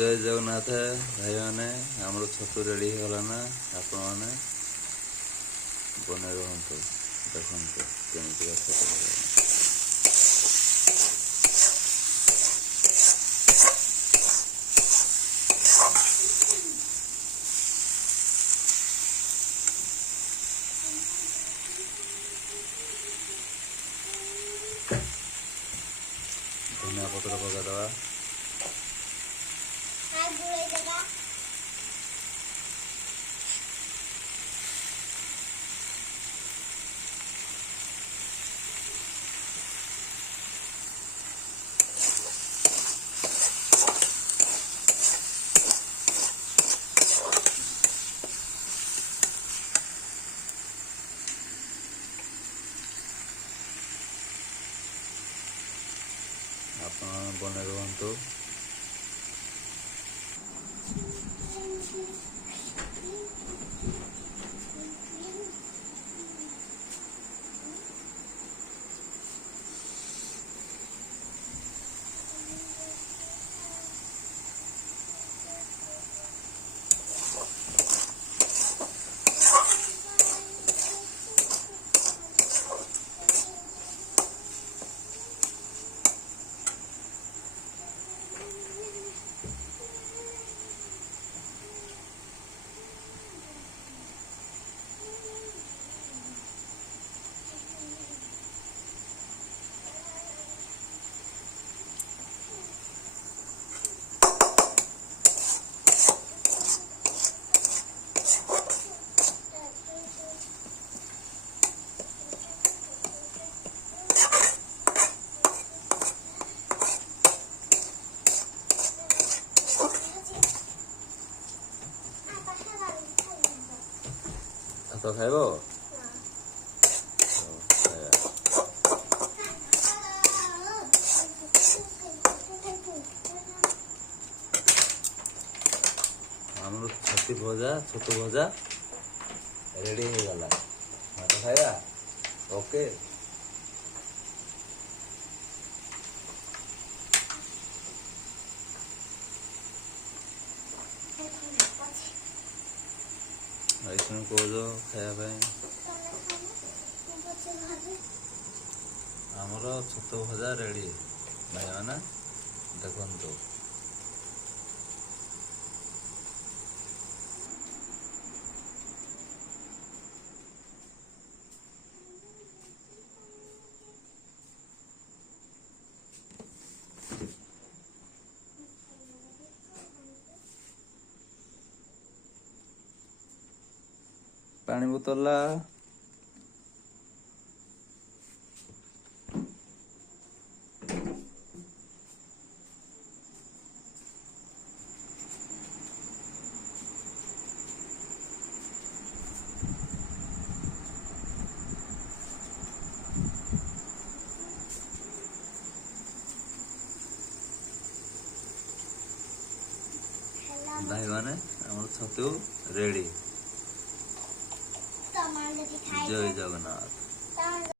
जय जगन्नाथ भाई मैंने आमर छतु रेडी होगा ना आपण मैंने बने रुहतु देखते केमी छतु धनिया पत्र पकईदवा आपण बने रुहतु तो खाइब आम छतु भजा रेडी हो गला भात खाइबा ओके ऐसा कौज खायापी आमर छतु भजा रेडी भाई मैंने देखु पानी बोतला भाई माने आम छतु रेडी जय जगन्नाथ।